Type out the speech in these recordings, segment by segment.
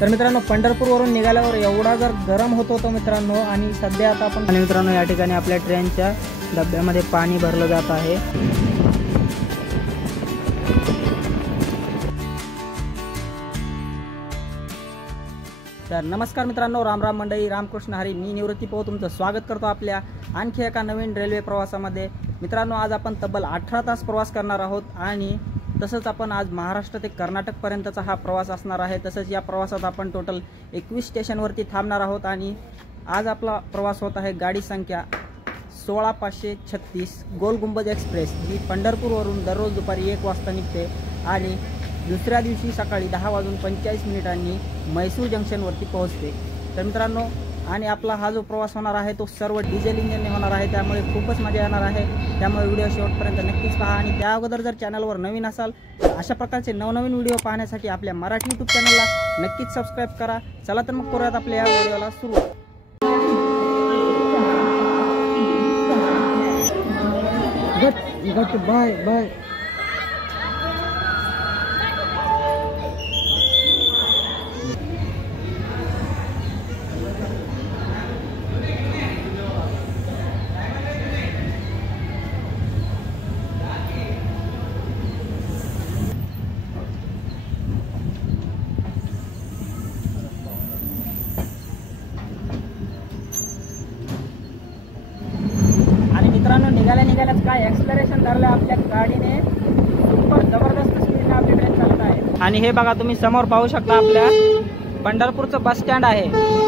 तर मित्रांनो पंढरपूरवरून निघाल्यावर एवढा जर गरम होत होतं मित्रांनो, आणि सध्या आता आपण आणि मित्रांनो या ठिकाणी आपल्या ट्रेनच्या डब्यामध्ये पाणी भरलं जात आहे। तर नमस्कार मित्रांनो, राम राम मंडळी, रामकृष्ण हरी। मी निवृत्ती पो तुमचं स्वागत करतो आपल्या आणखी एका नवीन रेल्वे प्रवासामध्ये। मित्रांनो आज आपण तब्बल 18 तास प्रवास करणार आहोत आणि तसंच आपण आज महाराष्ट्र ते कर्नाटक पर्यंतचा हा प्रवास असणार आहे। तसंच या प्रवासात आपण टोटल 21 स्टेशनवरती थांबणार आहोत आणि आज आपला प्रवास होत आहे गाडी संख्या 16536 गोल गुंबज एक्सप्रेस, जी पंढरपूरवरून दररोज दुपारी 1 वाजता निघते आणि दुसऱ्या दिवशी सकाळी 10:45 म्हैसूर जंक्शनवरती पोहोचते। तर मित्रांनो आणि आपला हा जो प्रवास होणार आहे तो सर्व डिझेल इंजिनने होणार आहे, त्यामुळे खूपच मजा येणार आहे। त्यामुळे व्हिडिओ शेवटपर्यंत नक्कीच पहा आणि त्या अगोदर जर चॅनलवर नवीन असाल तर अशा प्रकारचे नवनवीन व्हिडिओ पाहण्यासाठी आपल्या मराठी यूट्यूब चॅनलला नक्कीच सबस्क्राईब करा। चला तर मग करूयात आपल्या या व्हिडिओला सुरुवात। बाय मित्रांनो निघाल्याच काय एक्सलरेशन धरलं आपल्या गाडीने, सुपर जबरदस्त स्पीडने आपली ट्रेन चालत आहे। आणि हे बघा तुम्ही समोर पाहू शकता आपल्या पंढरपूरचं बस स्टँड आहे।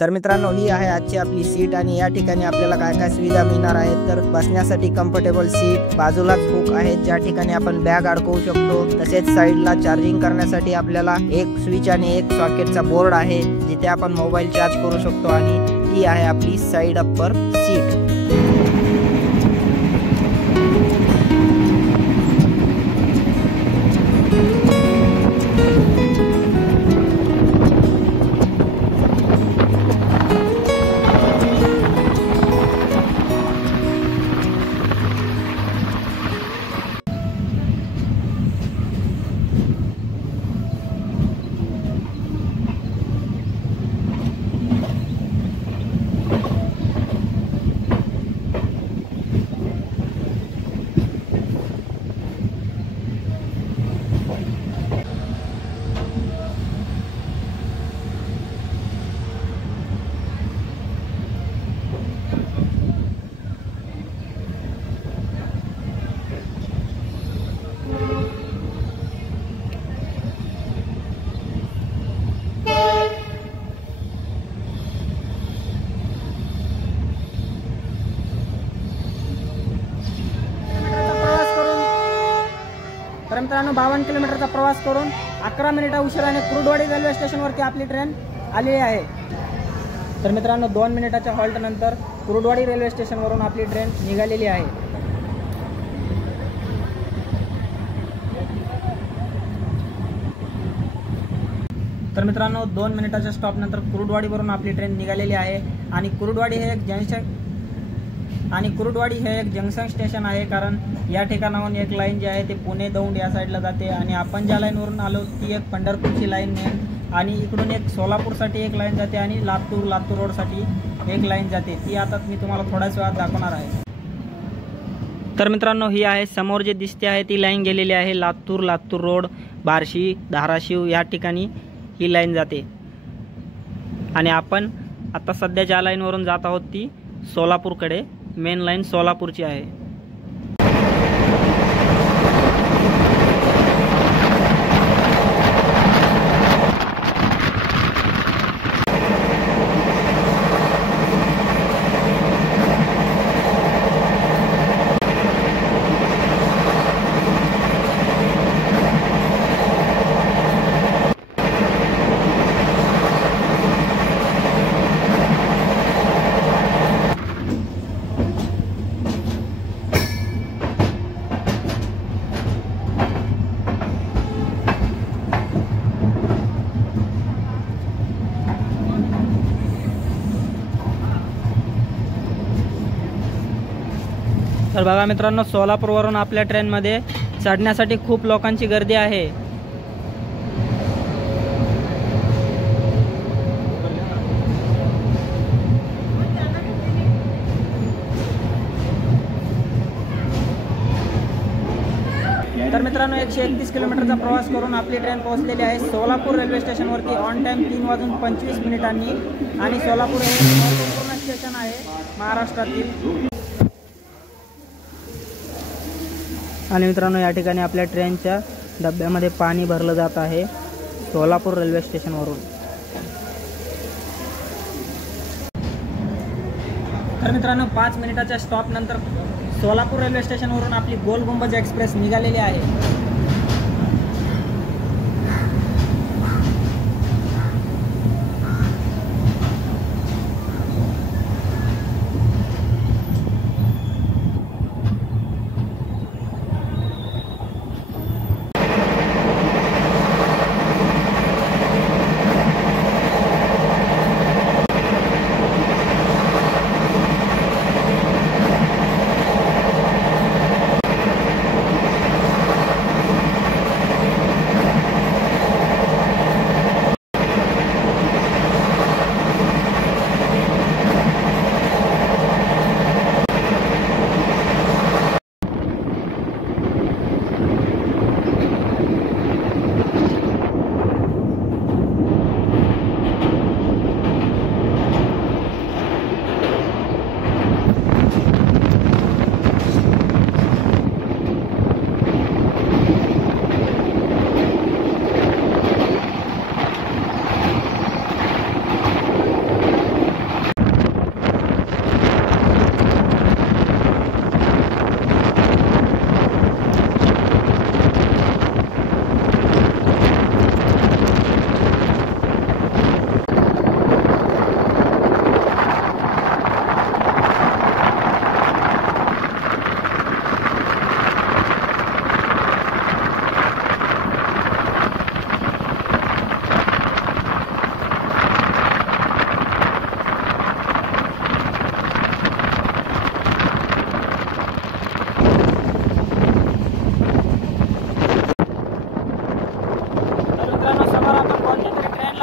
तर मित्रांनो ही आहे आजची आपली सीट आणि या ठिकाणी आपल्याला काय काय सुविधा मिळणार आहेत। तर बसण्यासाठी कम्फर्टेबल सीट, बाजूलाच हुक आहेत ज्या ठिकाणी आपण बॅग अडकवू शकतो। तसेच साईडला चार्जिंग करण्यासाठी आपल्याला एक स्विच आणि एक सॉकेटचा बोर्ड आहे जिथे आपण मोबाईल चार्ज करू शकतो आणि ही आहे आपली साईड अप्पर सीट। तर मित्रांनो 52 किलोमीटरचा प्रवास करून 11 मिनिटा उशिराने कुरुडवाडी रेल्वे स्टेशनवरती आपली ट्रेन आलेली आहे। तर मित्रांनो 2 मिनिटाच्या हॉल्ट नंतर कुरुडवाडी रेल्वे स्टेशनवरून आपली ट्रेन निघालेली आहे। तर मित्रांनो 2 मिनिटाच्या स्टॉप नंतर कुरुडवाडीवरून आपली ट्रेन निघालेली आहे आणि कुरुडवाडी हे एक जंक्शन स्टेशन आहे, कारण या ठिकाणाहून एक लाईन जी आहे ते पुणे दौंड या साईडला जाते आणि आपण ज्या लाईनवरून आलो ती एक पंढरपूरची लाईन आणि इकडून एक सोलापूरसाठी एक लाईन जाते आणि लातूर रोडसाठी एक लाईन जाते, ती आता मी तुम्हाला थोड्याच वेळात दाखवणार आहे। तर मित्रांनो, ही आहे समोर जे दिसते आहे ती लाईन गेलेली आहे लातूर रोड, बार्शी, धाराशिव या ठिकाणी ही लाईन जाते। आणि आपण आता सध्या ज्या लाईनवरून जात आहोत ती सोलापूरकडे, मेन लाईन सोलापूरची आहे। तर बघा मित्रांनो, सोलापूरवरून आपल्या ट्रेनमध्ये चढण्यासाठी खूप लोकांची गर्दी आहे। तर मित्रांनो, 131 किलोमीटरचा प्रवास करून आपली ट्रेन पोहोचलेली आहे सोलापूर रेल्वे स्टेशनवरती ऑन टाइम 3:25 आणि सोलापूर हे महत्त्वपूर्ण स्टेशन आहे महाराष्ट्रातील। आणि मित्रांनो, या ठिकाणी आपल्या ट्रेनच्या डब्यामध्ये पाणी भरलं जात आहे सोलापूर रेल्वे स्टेशनवरून। तर मित्रांनो, 5 मिनिटाच्या स्टॉप नंतर सोलापूर रेल्वे स्टेशनवरून आपली गोल गुंबज एक्सप्रेस निघालेली आहे।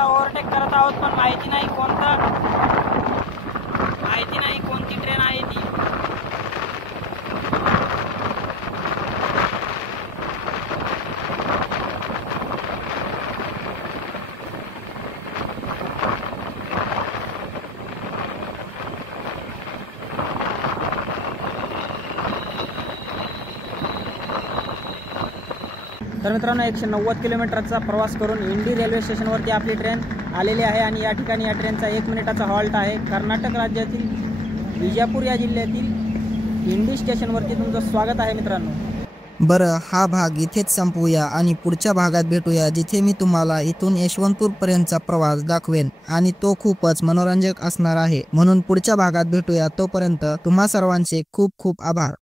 ओव्हरटेक करत आहोत, पण माहिती नाही कोणती ट्रेन आहे ती। तर मित्रांनो, 190 किलोमीटरचा प्रवास करून इंडी रेल्वे स्टेशनवरती आपली ट्रेन आलेली आहे आणि या ठिकाणी या ट्रेनचा 1 मिनिटाचा हॉल्ट आहे। कर्नाटक राज्यातील विजापूर या जिल्ह्यातील इंडी स्टेशनवरती तुमचं स्वागत आहे मित्रांनो। बरं, हा भाग इथेच संपवूया आणि पुढच्या भागात भेटूया, जिथे मी तुम्हाला इथून यशवंतपूर पर्यंतचा प्रवास दाखवेन आणि तो खूपच मनोरंजक असणार आहे। म्हणून पुढच्या भागात भेटूया, तोपर्यंत तुम्हा सर्वांचे खूप खूप आभार।